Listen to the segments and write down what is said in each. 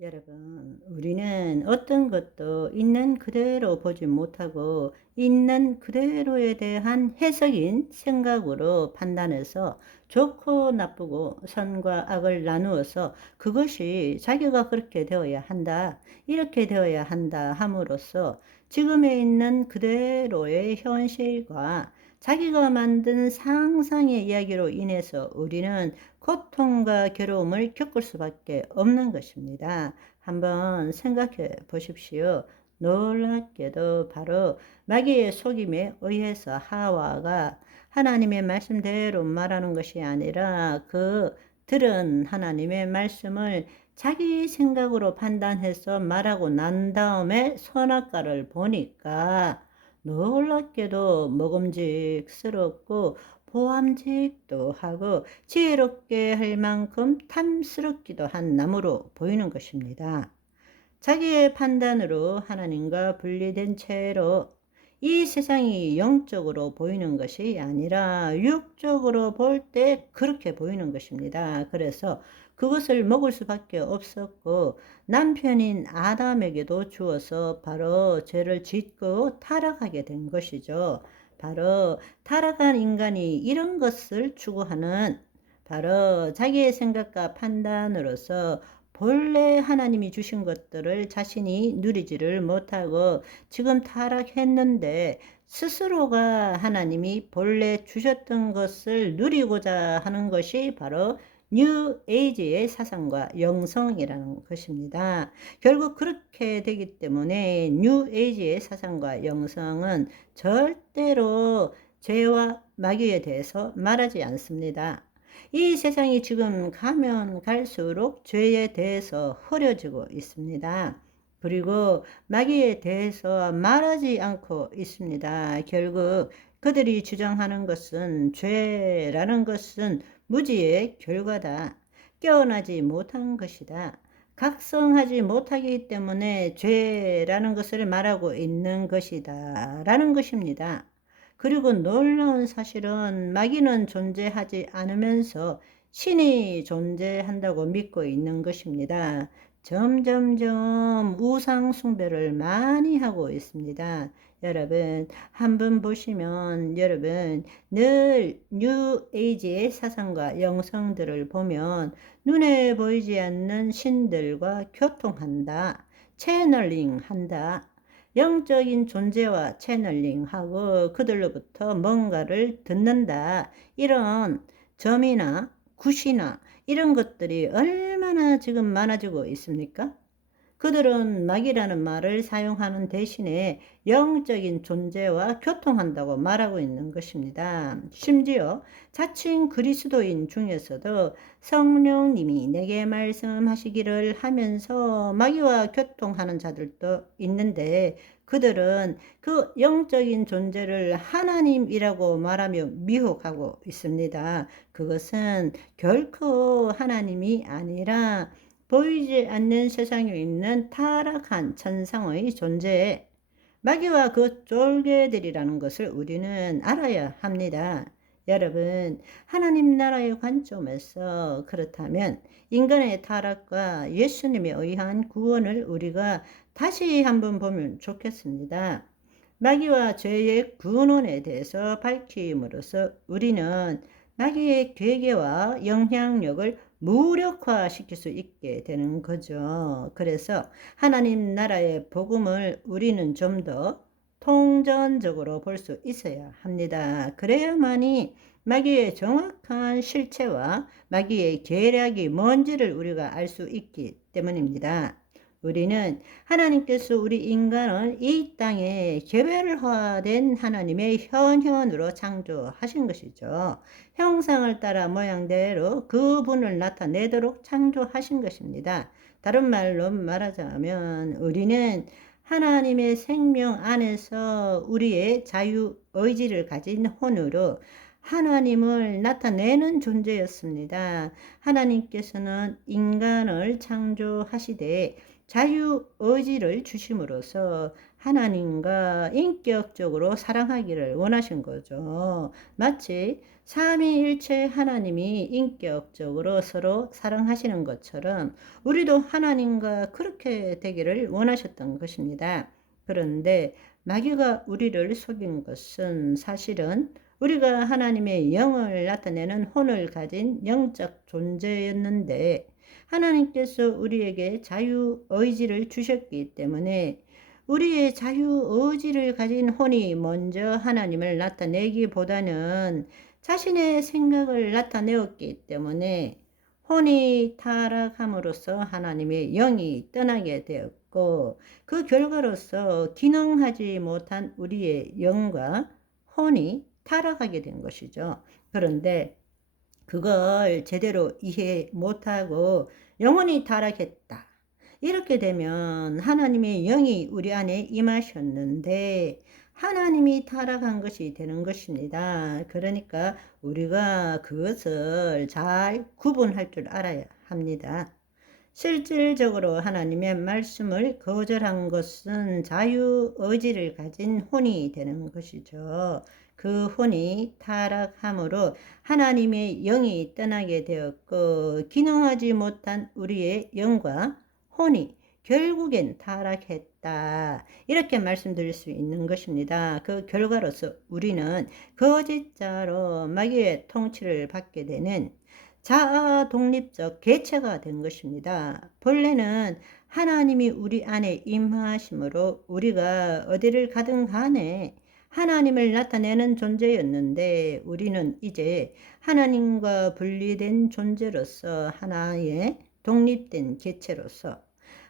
여러분, 우리는 어떤 것도 있는 그대로 보지 못하고 있는 그대로에 대한 해석인 생각으로 판단해서 좋고 나쁘고 선과 악을 나누어서 그것이 자기가 그렇게 되어야 한다, 이렇게 되어야 한다 함으로써 지금에 있는 그대로의 현실과 자기가 만든 상상의 이야기로 인해서 우리는 고통과 괴로움을 겪을 수밖에 없는 것입니다. 한번 생각해 보십시오. 놀랍게도 바로 마귀의 속임에 의해서 하와가 하나님의 말씀대로 말하는 것이 아니라 그 들은 하나님의 말씀을 자기 생각으로 판단해서 말하고 난 다음에 선악과를 보니까 놀랍게도 먹음직스럽고 보암직도 하고 지혜롭게 할 만큼 탐스럽기도 한 나무로 보이는 것입니다. 자기의 판단으로 하나님과 분리된 채로 이 세상이 영적으로 보이는 것이 아니라 육적으로 볼 때 그렇게 보이는 것입니다. 그래서 그것을 먹을 수밖에 없었고 남편인 아담에게도 주어서 바로 죄를 짓고 타락하게 된 것이죠. 바로 타락한 인간이 이런 것을 추구하는 바로 자기의 생각과 판단으로서 본래 하나님이 주신 것들을 자신이 누리지를 못하고 지금 타락했는데 스스로가 하나님이 본래 주셨던 것을 누리고자 하는 것이 바로 뉴 에이지의 사상과 영성이라는 것입니다. 결국 그렇게 되기 때문에 뉴 에이지의 사상과 영성은 절대로 죄와 마귀에 대해서 말하지 않습니다. 이 세상이 지금 가면 갈수록 죄에 대해서 흐려지고 있습니다. 그리고 마귀에 대해서 말하지 않고 있습니다. 결국 그들이 주장하는 것은 죄라는 것은 무지의 결과다. 깨어나지 못한 것이다. 각성하지 못하기 때문에 죄라는 것을 말하고 있는 것이다. 라는 것입니다. 그리고 놀라운 사실은 마귀는 존재하지 않으면서 신이 존재한다고 믿고 있는 것입니다. 점점점 우상 숭배를 많이 하고 있습니다. 여러분, 한번 보시면 여러분 늘 뉴에이지의 사상과 영성들을 보면 눈에 보이지 않는 신들과 교통한다. 채널링 한다. 영적인 존재와 채널링하고 그들로부터 뭔가를 듣는다. 이런 점이나 굿이나 이런 것들이 얼마나 지금 많아지고 있습니까? 그들은 마귀라는 말을 사용하는 대신에 영적인 존재와 교통한다고 말하고 있는 것입니다. 심지어 자칭 그리스도인 중에서도 성령님이 내게 말씀하시기를 하면서 마귀와 교통하는 자들도 있는데 그들은 그 영적인 존재를 하나님이라고 말하며 미혹하고 있습니다. 그것은 결코 하나님이 아니라 보이지 않는 세상에 있는 타락한 천상의 존재에 마귀와 그 쫄개들이라는 것을 우리는 알아야 합니다. 여러분, 하나님 나라의 관점에서 그렇다면 인간의 타락과 예수님에 의한 구원을 우리가 다시 한번 보면 좋겠습니다. 마귀와 죄의 근원에 대해서 밝힘으로써 우리는 마귀의 괴계와 영향력을 무력화시킬 수 있게 되는 거죠. 그래서 하나님 나라의 복음을 우리는 좀 더 통전적으로 볼 수 있어야 합니다. 그래야만이 마귀의 정확한 실체와 마귀의 계략이 뭔지를 우리가 알 수 있기 때문입니다. 우리는 하나님께서 우리 인간을 이 땅에 개별화된 하나님의 현현으로 창조하신 것이죠. 형상을 따라 모양대로 그분을 나타내도록 창조하신 것입니다. 다른 말로 말하자면 우리는 하나님의 생명 안에서 우리의 자유 의지를 가진 혼으로 하나님을 나타내는 존재였습니다. 하나님께서는 인간을 창조하시되 자유의지를 주심으로써 하나님과 인격적으로 사랑하기를 원하신 거죠. 마치 삼위일체 하나님이 인격적으로 서로 사랑하시는 것처럼 우리도 하나님과 그렇게 되기를 원하셨던 것입니다. 그런데 마귀가 우리를 속인 것은 사실은 우리가 하나님의 영을 나타내는 혼을 가진 영적 존재였는데 하나님께서 우리에게 자유의지를 주셨기 때문에 우리의 자유의지를 가진 혼이 먼저 하나님을 나타내기보다는 자신의 생각을 나타내었기 때문에 혼이 타락함으로써 하나님의 영이 떠나게 되었고 그 결과로서 기능하지 못한 우리의 영과 혼이 타락하게 된 것이죠. 그런데 그걸 제대로 이해 못하고 영혼이 타락했다. 이렇게 되면 하나님의 영이 우리 안에 임하셨는데 하나님이 타락한 것이 되는 것입니다. 그러니까 우리가 그것을 잘 구분할 줄 알아야 합니다. 실질적으로 하나님의 말씀을 거절한 것은 자유의지를 가진 혼이 되는 것이죠. 그 혼이 타락함으로 하나님의 영이 떠나게 되었고 기능하지 못한 우리의 영과 혼이 결국엔 타락했다. 이렇게 말씀드릴 수 있는 것입니다. 그 결과로서 우리는 거짓자로 마귀의 통치를 받게 되는 자아 독립적 개체가 된 것입니다. 본래는 하나님이 우리 안에 임하심으로 우리가 어디를 가든 간에 하나님을 나타내는 존재였는데 우리는 이제 하나님과 분리된 존재로서 하나의 독립된 개체로서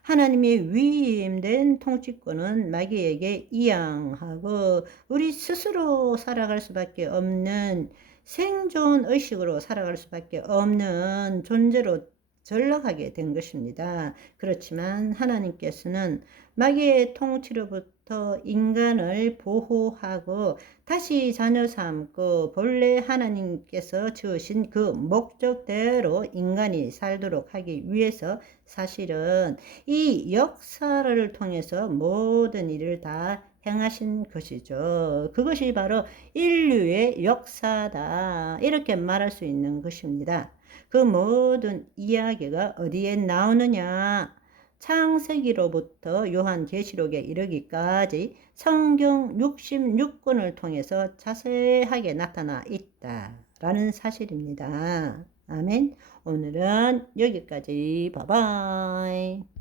하나님의 위임된 통치권은 마귀에게 이양하고 우리 스스로 살아갈 수밖에 없는 생존 의식으로 살아갈 수밖에 없는 존재로 전락하게 된 것입니다. 그렇지만 하나님께서는 마귀의 통치로부터 인간을 보호하고 다시 자녀 삼고 본래 하나님께서 지으신 그 목적대로 인간이 살도록 하기 위해서 사실은 이 역사를 통해서 모든 일을 다 행하신 것이죠. 그것이 바로 인류의 역사다. 이렇게 말할 수 있는 것입니다. 그 모든 이야기가 어디에 나오느냐? 창세기로부터 요한계시록에 이르기까지 성경 66권을 통해서 자세하게 나타나 있다라는 사실입니다. 아멘. 오늘은 여기까지. 바이바이.